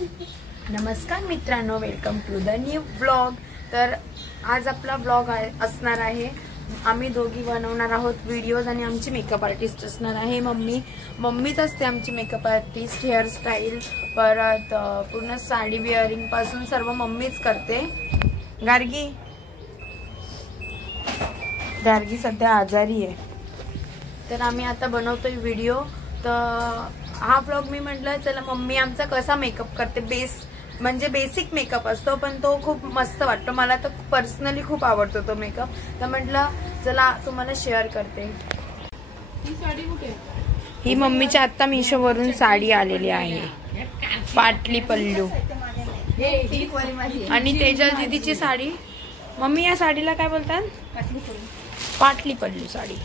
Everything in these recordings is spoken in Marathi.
नमस्कार मित्रांनो, welcome to the new blog. तर आज आपला ब्लॉग असणार आहे, आम्ही दोघी बनवणार आहोत व्हिडिओज आणि आमची मेकअप आर्टिस्ट असणार आहे मम्मीच असते आमची मेकअप आर्टिस्ट। हेअरस्टाईल परत पूर्ण साडी वेअरिंग पासून सर्व मम्मीच करते। गार्गी सध्या आजारी आहे, तर आम्ही आता बनवतोय व्हिडिओ। तर हा ब्लॉग मी म्हटलं चला मम्मी आमचा कसा मेकअप करते, बेसिक मेकअप असतो पण तो खूप मस्त वाटतो, मला तर पर्सनली खूप आवडतो तो मेकअप। तर म्हटलं चला तुम्हाला शेअर करते। ही मम्मीच्या आता मीशो वरून साडी आलेली आहे, पाटली पल्लू। आणि तेजल दीदीची साडी, मम्मी या साडीला काय बोलतात? पाटली पल्लू साडी।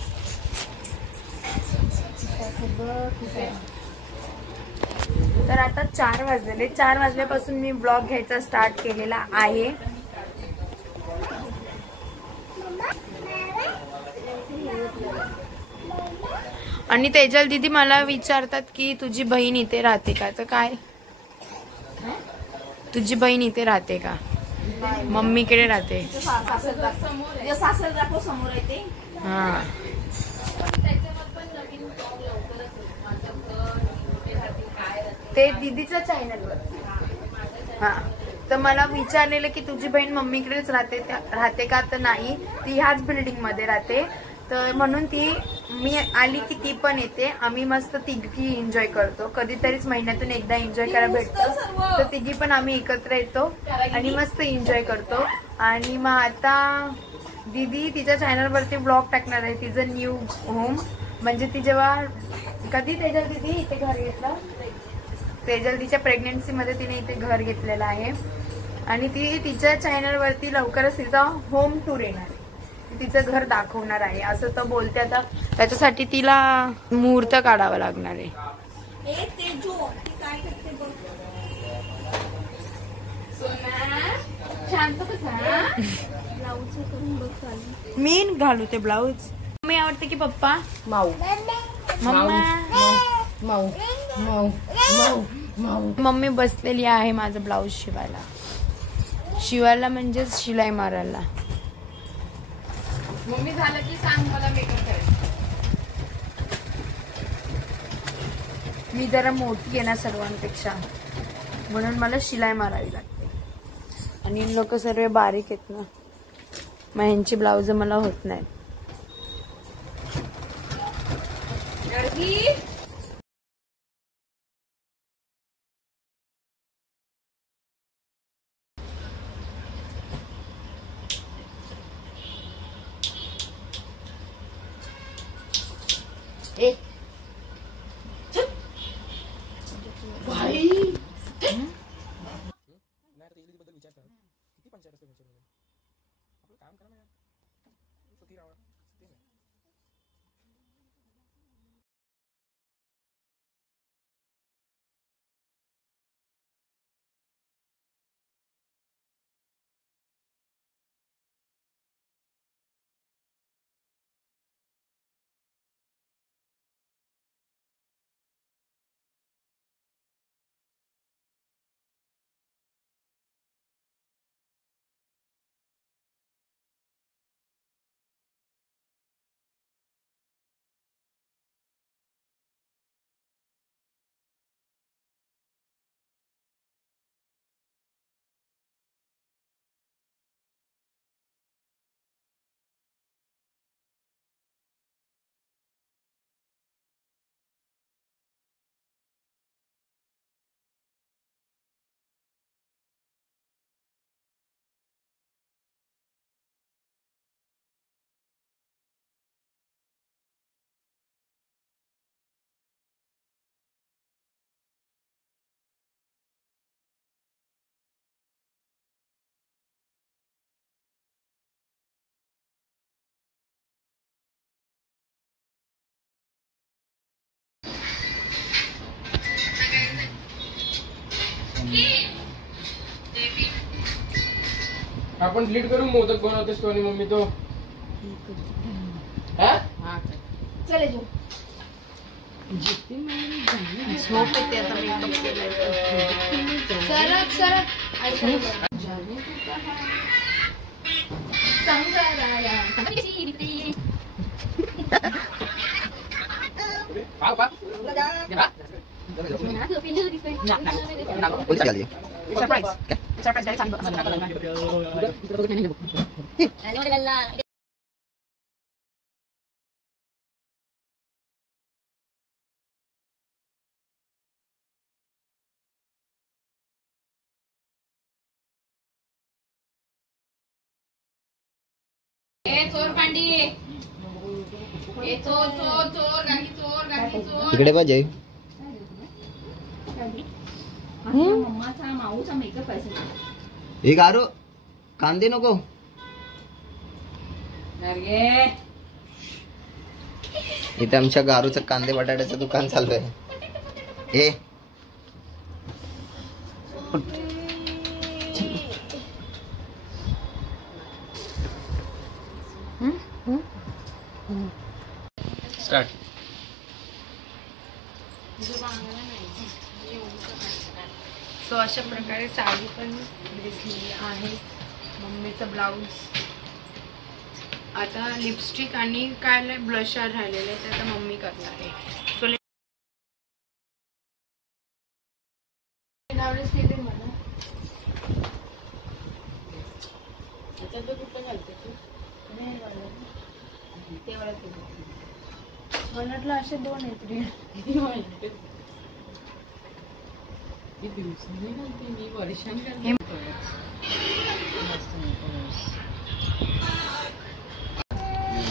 तर आता 4 वाजलेले, 4 वाजल्यापासून मी ब्लॉग घ्यायचा स्टार्ट केलेला आहे। आणि तेजल दीदी मला विचारतात की तुझी बहीण इथे राहते का? तर काय तुझी बहीण इथे राहते का? मम्मीकडे राहते। हा, ते दीदीच्या चॅनलवर। हा, तर मला विचारलेलं की तुझी बहीण मम्मीकडेच राहते का? तर नाही, ती ह्याच बिल्डिंग मध्ये राहते। तर म्हणून मी आली की ती पण येते, आम्ही मस्त तिघी एन्जॉय करतो। कधीतरीच महिन्यातून एकदा एन्जॉय करायला भेटतं, तर तिघी पण आम्ही एकत्र येतो आणि मस्त एन्जॉय करतो। आणि मग आता दीदी तिच्या चॅनलवरती ब्लॉग टाकणार आहे, तिचं न्यू होम। म्हणजे ती जेव्हा कधी तेजल दीदी इथे घर घेतलं, तेजल तिच्या प्रेग्नेन्सी मध्ये तिने इथे घर घेतलेलं आहे। आणि ती तिच्या चॅनलवरती लवकरच तिचा होम टूर येणार आहे, तिचं घर दाखवणार आहे असं तर बोलते। आता त्याच्यासाठी तिला मुहूर्त काढावा लागणार आहे। मी घालू ते ब्लाऊज, मी आवडते की पप्पा? माऊ मम्मी बसलेली आहे माझं ब्लाऊज शिवायला म्हणजे शिलाई मारायला। मम्मी झालं की सांग मला मेकअप करायचं। मी जरा मोठी आहे ना सर्वांपेक्षा, म्हणून मला शिलाई मारावी लागते। आणि लोक सर्व बारीक आहेत ना, मग ह्यांची ब्लाऊज मला होत नाही। आपण डिलीट करू, मोदक बनवतेस तो आणि मम्मी तो। चले जो झोप येते आता मेकअप केलाय। सरक सरक इकडे पाहिजे मम्माचा माऊचा मेकअप आहे. एक आरो कांदे नको. इथे आमच्या गारूचं कांदे बटाट्याचं दुकान चालू आहे. हे स्टार्ट. सो अशा प्रकारे साडी पण दिसलेली आहे. मम्मीचं ब्लाऊज. आता लिपस्टिक आणि काय ब्लशर राहिलेलं आहे ते आता मम्मी करणार आहे. सो मला कुठं घालते तू वाटलं असे दोन आहेत रे.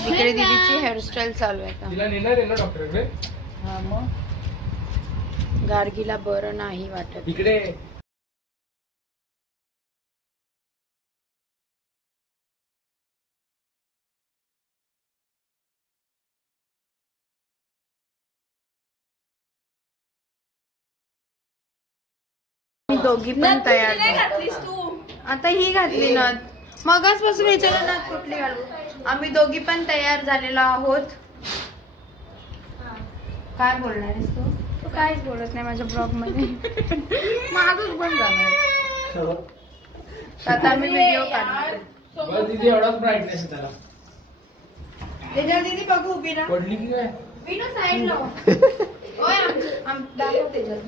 इकडे दीदीची हेअरस्टाईल चालू आहे का? तिला नेणार आहे ना डॉक्टरकडे. हा मग गार्गीला बरं नाही वाटत. इकडे दोघी पण तयार. आता ही घातली ना मगाचपासून विचारलं ना कुठली घालू. आम्ही दोघी पण तयार झालेलो आहोत. काय बोलणार आहेस तू? तू काहीच बोलत नाही माझ्या ब्लॉग मध्ये. माझच बंद झालं. आता आम्ही व्हिडिओ काढणार. बस तिथे एवढाच ब्राईटनेस त्याला. त्याच्या दीदी बघू उभी ना पडली की काय? विनो साईड ला. दाखव त्याच्यात.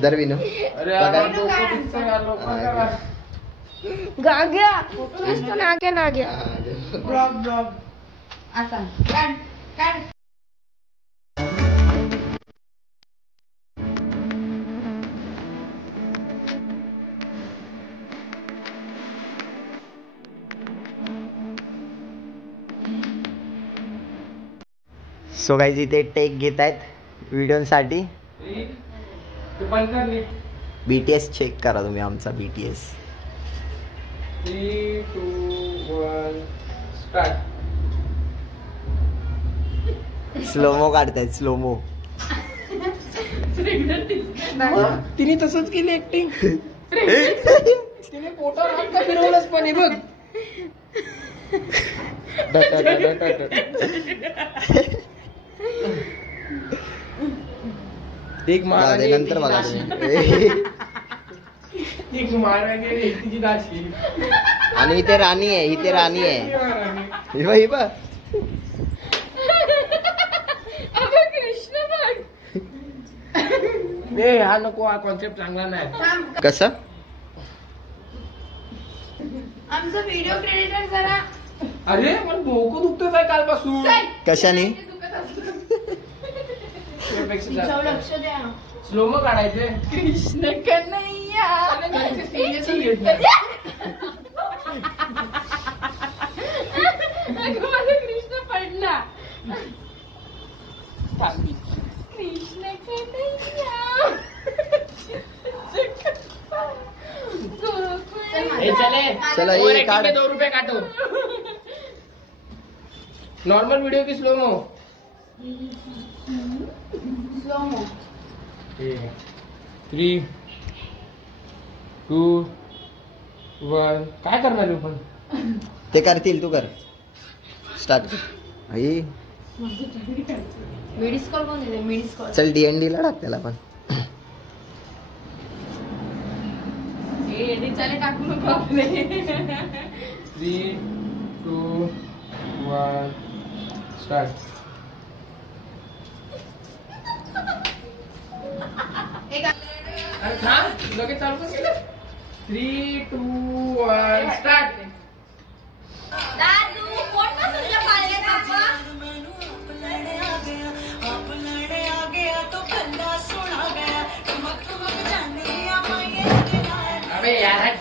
दरविनो अरे यार, डोकं दुखतंय यार, लोकांना. गाग्या नुसतं नाग्या नाग्या. ब्लॉग ब्लॉग आता काढ काढ. सो गाईज इथे टेक घेत आहेत व्हिडिओसाठी. ते पण कर नीट. BTS चेक करा तुम्ही आमचा BTS. 3, 2, 1 स्टार्ट. स्लोमो काढतायत स्लोमो. तिने तसंच केली ऍक्टिंग. तिने पोटावर हात का फिरवलंच पण हे बघ. एक माराने नंतर बघा तुम्ही. एक माराने तिची दाशी. आणि इथे राणी आहे. इथे राणी आहे. ही बघ. नाही हा नको. हा कॉन्सेप्ट चांगला नाही. कसं आमचा व्हिडिओ क्रेडिटर जरा. अरे मला डोकं दुखतच आहे कालपासून. कशाने? तिच्यावर लक्ष द्या. स्लोमो काढायचे. कृष्ण कन्हैया. सिरियसली घेत नाही. कृष्ण पडला. कृष्ण कन्हैया. चला ये काढ. 2 रुपये काटो. नॉर्मल वीडियो की स्लोमो? स्लोमो. 3, 2, 1 काय करणार आहे पण? ते करतील. तू कर. स्टार्ट. आई मिडिस्कॉल कोण दिले? मिडिस्कॉल. चल DND ला टाक त्याला पण. टाकू नको आपले. 3, 2, 1 स्टार्ट. अरे थांब लगेच चालू कर केलं. 3, 2, 1 स्टार्ट. दादू कोण पण तुझ्या पाळण्यात बाबा. अबे यार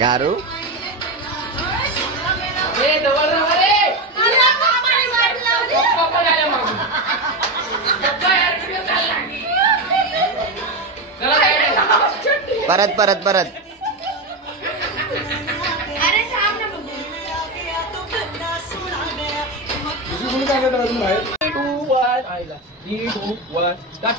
गारू परत परत परत. कोणी काय करत अजून बाहेर. 2, 1 आईला 3, 2, 1 स्टार्ट.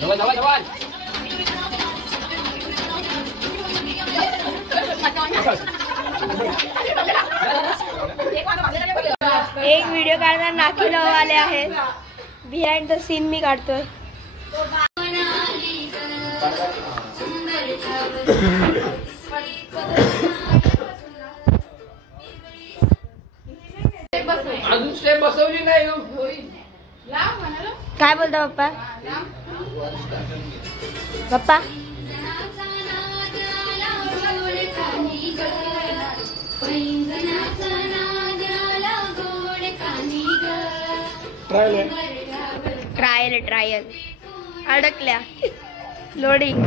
जवळ जवळ जवळ. एक व्हिडिओ काढताना नाकी लावले आहेत. बिहाइंड द सीन मी काढतोय. अजून स्टेप बसवली नाही. काय बोलता पप्पा. पप्पा ट्रायल ट्रायल अडकल्या लोडिंग.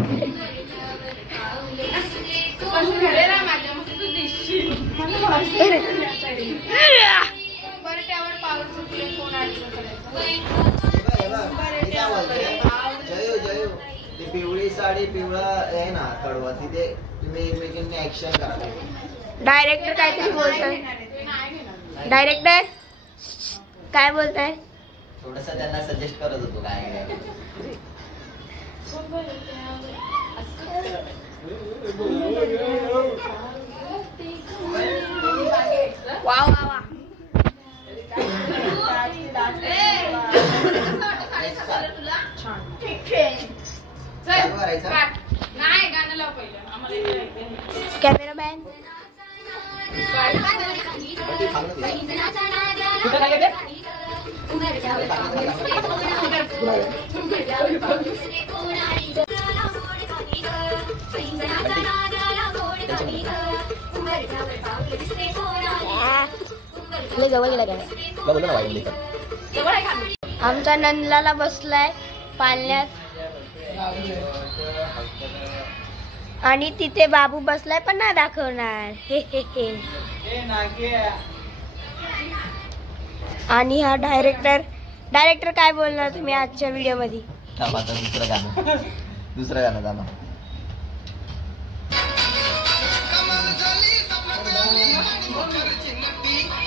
पिवळी साडी पिवळा आहे ना कडवा तिथे तुम्ही एकमेकांनी ऍक्शन करा. डायरेक्टर काहीतरी बोलताय. डायरेक्टर काय बोलताय. थोडस त्यांना सजेस्ट करत होतो काय. वा वा वा. नाही गाणं लाव पहिलं आम्हाला. कॅमेरामॅन जवळ गेला. आमचा नंदलाला बसलाय पाळण्यात आणि तिथे बाबू बसलाय पण नाही दाखवणार. हे हे हे. आणि हा डायरेक्टर काय बोलणार तुम्ही आजच्या व्हिडिओ मध्ये. दुसरं गाणं दामा.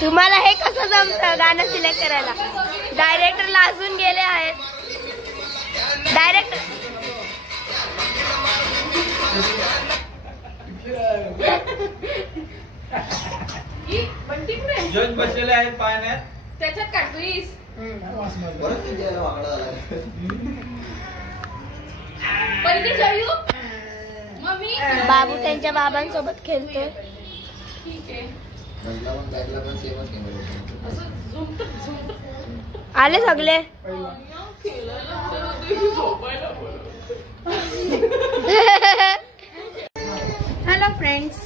तुम्हाला हे कसं जमतं गाणं सिलेक्ट करायला. डायरेक्टर लाजून गेले आहेत. डायरेक्टर जज बसलेले आहेत पाण्यात. त्याच्यात काढतोयस पहिले जाऊ मम्मी. बाबू त्यांच्या बाबांसोबत खेळतोय. ठीक आहे. आले सगळे. Hello friends.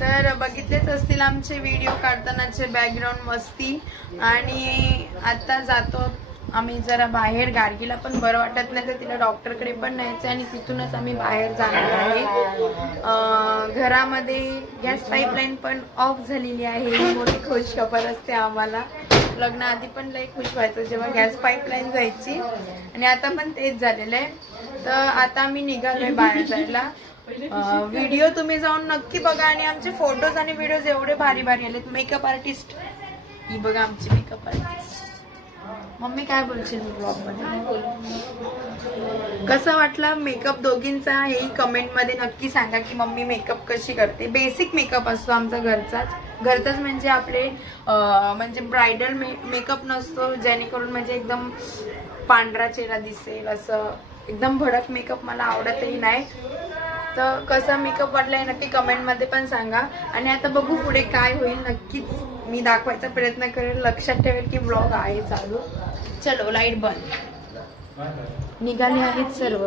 तर बघितलेच असतील आमचे व्हिडिओ काढतानाचे बॅकग्राऊंड मस्ती. आणि आता जातो आम्ही जरा बाहेर. गार्गीला पण बरं वाटत नाही तर तिला डॉक्टरकडे पण न्यायचं आणि तिथूनच आम्ही बाहेर जाणार आहे. घरामध्ये गॅस पाईपलाईन पण ऑफ झालेली आहे. ही मोठी खुश खबर असते आम्हाला. लग्नाआधी पण लई खुश व्हायचं जेव्हा गॅस पाईपलाईन जायची आणि आता पण तेच झालेलं आहे. तर आता आम्ही निघालोय बाहेर जायला. व्हिडिओ तुम्ही जाऊन नक्की बघा आणि आमचे फोटोज आणि व्हिडिओज एवढे भारी भारी आलेत. मेकअप आर्टिस्ट ही बघा आमची मेकअप आर्टिस्ट. मम्मी काय बोलशील ब्लॉग मध्ये? कसं वाटलं मेकअप दोघींचा हेही कमेंट मध्ये नक्की सांगा की मम्मी मेकअप कशी करते. बेसिक मेकअप असतो आमचा घरचाच म्हणजे आपले म्हणजे ब्रायडल मेकअप नसतो जेणेकरून म्हणजे एकदम पांढरा चेहरा दिसेल असं एकदम भडक मेकअप मला आवडतही नाही. तर कसा मेकअप वाटलाय नक्की कमेंट मध्ये पण सांगा. आणि आता बघू पुढे काय होईल. नक्कीच मी दाखवायचा प्रयत्न करेल. लक्षात ठेवेल की ब्लॉग आहे चालू. चलो लाईट बंद. निघाले आहेत सर्व.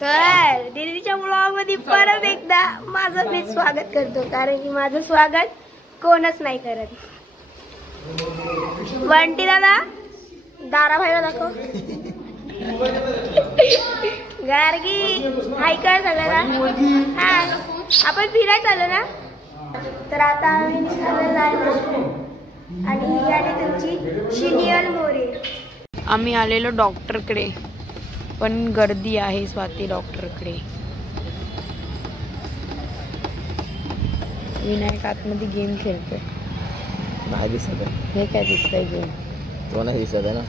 तर दीदीच्या ब्लॉग मध्ये परत एकदा माझं मी स्वागत करतो, कारण की माझं स्वागत कोणच नाही करत. बंटी दादा दाराबाईला दाखव. गार्गी हाय कर सगळ्यांना. हाय. आपण फिरायला चाललो ना. तर आता आम्ही निघालेलो आहे आणि ही आली तुमची शिनियल मोरे. आम्ही आलेलो डॉक्टरकडे पण गर्दी आहे स्वाती डॉक्टरकडे. विनायक आतमध्ये गेम खेळतोय. नाही दिसत आहे. हे काय दिसतंय गेम? तो नाही दिसत आहे ना.